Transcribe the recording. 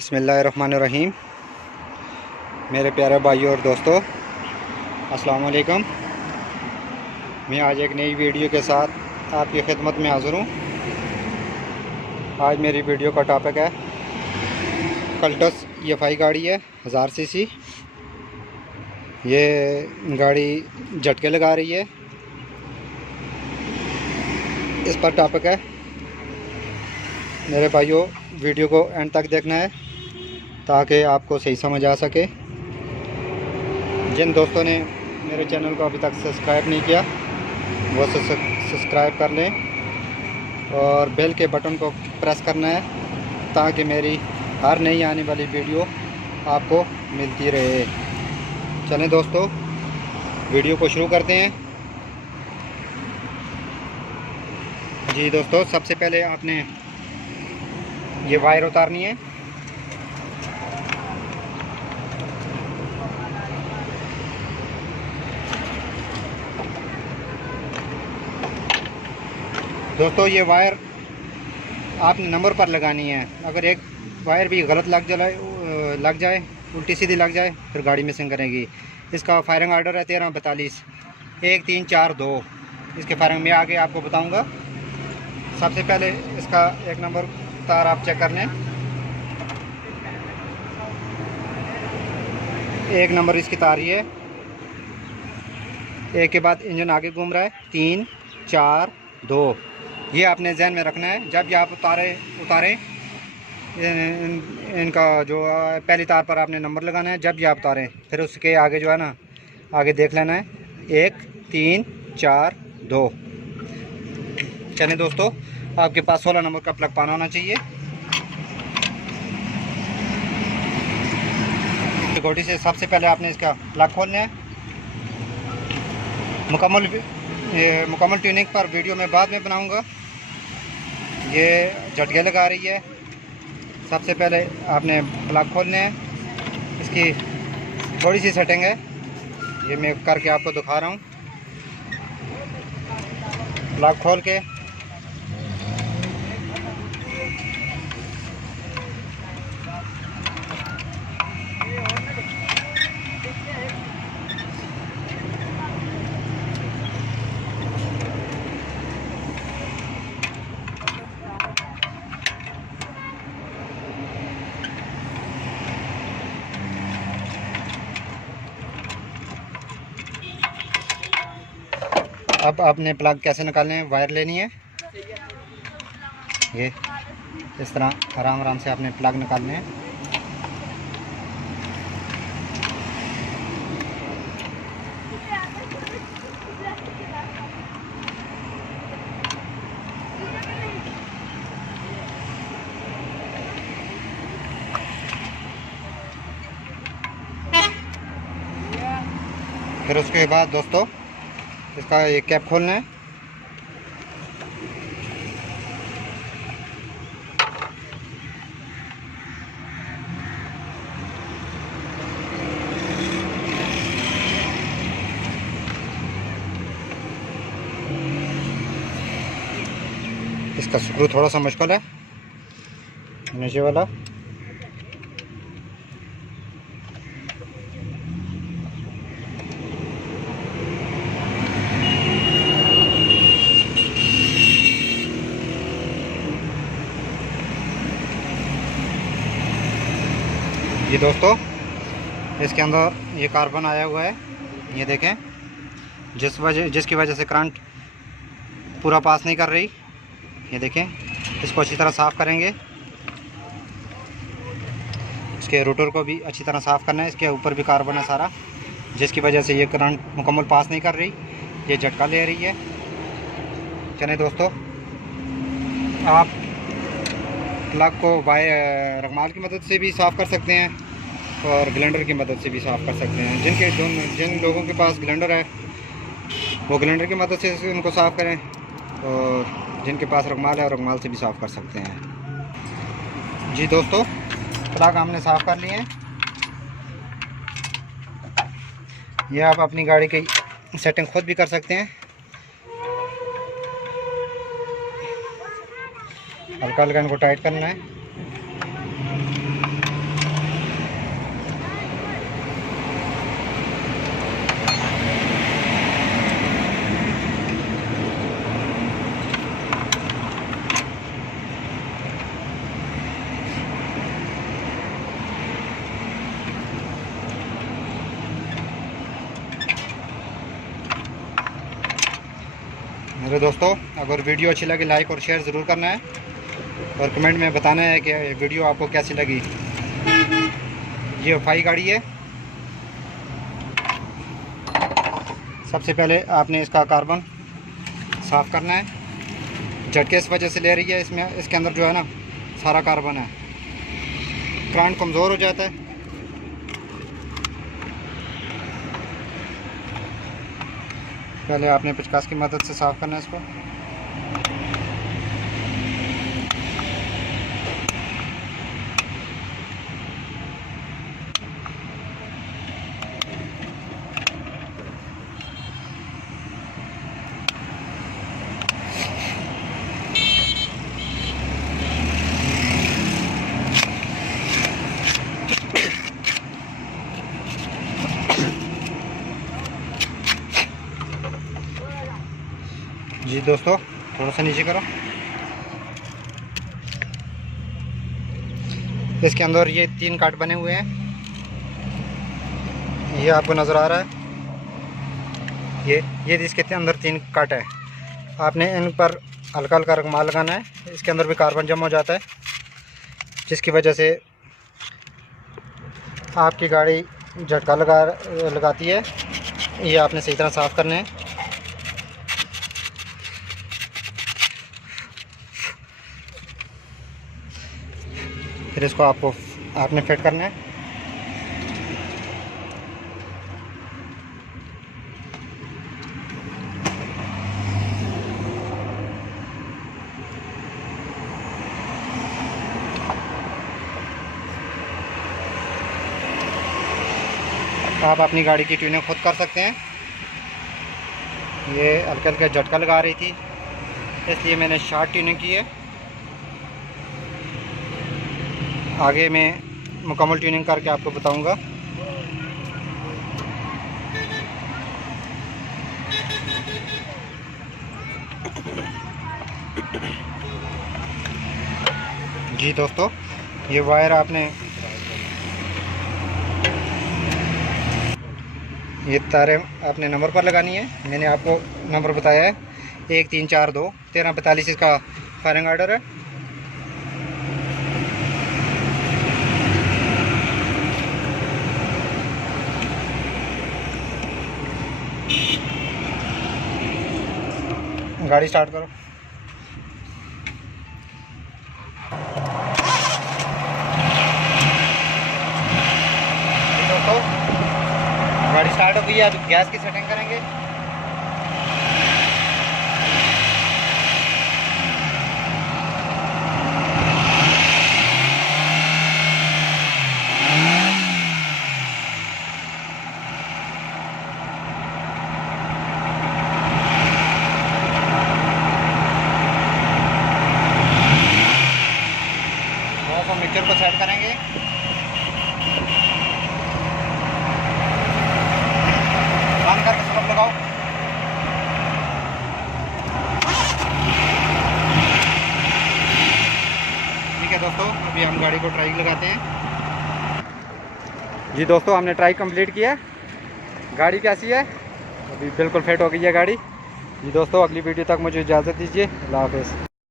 बिस्मिल्लाहिर्रहमानिर्रहीम। मेरे प्यारे भाइयों और दोस्तों, अस्सलाम वालेकुम। मैं आज एक नई वीडियो के साथ आपकी खिदमत में हाज़िर हूँ। आज मेरी वीडियो का टॉपिक है कल्टस EFI गाड़ी है 1000 सीसी। ये गाड़ी झटके लगा रही है, इस पर टॉपिक है। मेरे भाइयों, वीडियो को एंड तक देखना है ताकि आपको सही समझ आ सके। जिन दोस्तों ने मेरे चैनल को अभी तक सब्सक्राइब नहीं किया वो सब्सक्राइब कर लें और बेल के बटन को प्रेस करना है ताकि मेरी हर नई आने वाली वीडियो आपको मिलती रहे। चलें दोस्तों, वीडियो को शुरू करते हैं। जी दोस्तों, सबसे पहले आपने ये वायर उतारनी है। दोस्तों, ये वायर आपने नंबर पर लगानी है। अगर एक वायर भी गलत लग जाए उल्टी सीधी लग जाए फिर गाड़ी मिसिंग करेगी। इसका फायरिंग आर्डर है 1342 1342। इसके फायरिंग में आगे आपको बताऊंगा। सबसे पहले इसका एक नंबर तार आप चेक कर लें। एक नंबर इसकी तार ही है। एक के बाद इंजन आगे घूम रहा है 3 4 2। ये आपने ध्यान में रखना है। जब ये आप उतारें इनका जो पहली तार पर आपने नंबर लगाना है। जब ये आप उतारें फिर उसके आगे जो है ना, आगे देख लेना है 1 3 4 2। चलें दोस्तों, आपके पास 16 नंबर का प्लग पाना होना चाहिए। गोटी से सबसे पहले आपने इसका प्लग खोलना है। मुकम्मल ट्यूनिंग पर वीडियो में बाद में बनाऊंगा। ये झटके लगा रही है। सबसे पहले आपने प्लग खोलने हैं। इसकी थोड़ी सी सेटिंग है, ये मैं करके आपको दिखा रहा हूँ। प्लग खोल के अब आपने प्लग कैसे निकालने हैं। वायर लेनी है, ये इस तरह आराम आराम से आपने प्लग निकालने हैं। फिर उसके बाद दोस्तों इसका ये कैप खोलना है। इसका स्क्रू थोड़ा सा मुश्किल है, नीचे वाला। ये दोस्तों, इसके अंदर ये कार्बन आया हुआ है, ये देखें। जिसकी वजह से करंट पूरा पास नहीं कर रही। ये देखें, इसको अच्छी तरह साफ़ करेंगे। इसके रोटर को भी अच्छी तरह साफ़ करना है। इसके ऊपर भी कार्बन है सारा, जिसकी वजह से ये करंट मुकम्मल पास नहीं कर रही, ये झटका ले रही है। चलें दोस्तों, आप प्लग को रगमाल की मदद से भी साफ़ कर सकते हैं और ग्राइंडर की मदद से भी साफ़ कर सकते हैं। जिन लोगों के पास ग्राइंडर है वो ग्राइंडर की मदद से उनको साफ़ करें, और जिनके पास रगमाल है रगमाल से भी साफ़ कर सकते हैं। जी दोस्तों, प्लग हमने साफ़ कर लिए हैं। यह आप अपनी गाड़ी की सेटिंग खुद भी कर सकते हैं। हल्का हल्का इनको टाइट करना है। मेरे दोस्तों, अगर वीडियो अच्छी लगे लाइक और शेयर ज़रूर करना है और कमेंट में बताना है कि वीडियो आपको कैसी लगी। ये वफाई गाड़ी है। सबसे पहले आपने इसका कार्बन साफ़ करना है। झटके इस वजह से ले रही है, इसमें इसके अंदर जो है ना सारा कार्बन है, करंट कमज़ोर हो जाता है। पहले आपने पेचकस की मदद से साफ़ करना है इसको। जी दोस्तों, थोड़ा सा नीचे करो। इसके अंदर ये 3 काट बने हुए हैं, ये आपको नज़र आ रहा है। ये इसके अंदर 3 काट है। आपने इन पर हल्का हल्का रगमाल लगाना है। इसके अंदर भी कार्बन जमा हो जाता है, जिसकी वजह से आपकी गाड़ी झटका लगाती है। ये आपने सही तरह साफ़ करने हैं। फिर इसको आपने फिट करना है। आप अपनी गाड़ी की ट्यूनिंग खुद कर सकते हैं। ये हल्के हल्के झटका लगा रही थी, इसलिए मैंने शार्ट ट्यूनिंग की है। आगे मैं मुकम्मल ट्यूनिंग करके आपको बताऊंगा। जी दोस्तों, ये वायर ये तारें आपने नंबर पर लगानी है। मैंने आपको नंबर बताया है 1342 1345 इसका फायरिंग आर्डर है। गाड़ी स्टार्ट करो। दोस्तों, गाड़ी स्टार्ट हो गई है। अब गैस की सेटिंग करेंगे। मिक्सचर को सेट करेंगे। बंद करके स्टॉप लगाओ। ठीक है दोस्तों, अभी हम गाड़ी को ट्राई लगाते हैं। जी दोस्तों, हमने ट्राई कंप्लीट किया। गाड़ी कैसी है? अभी बिल्कुल फिट हो गई है गाड़ी। जी दोस्तों, अगली वीडियो तक मुझे इजाज़त दीजिए। अल्लाह हाफ़िज़।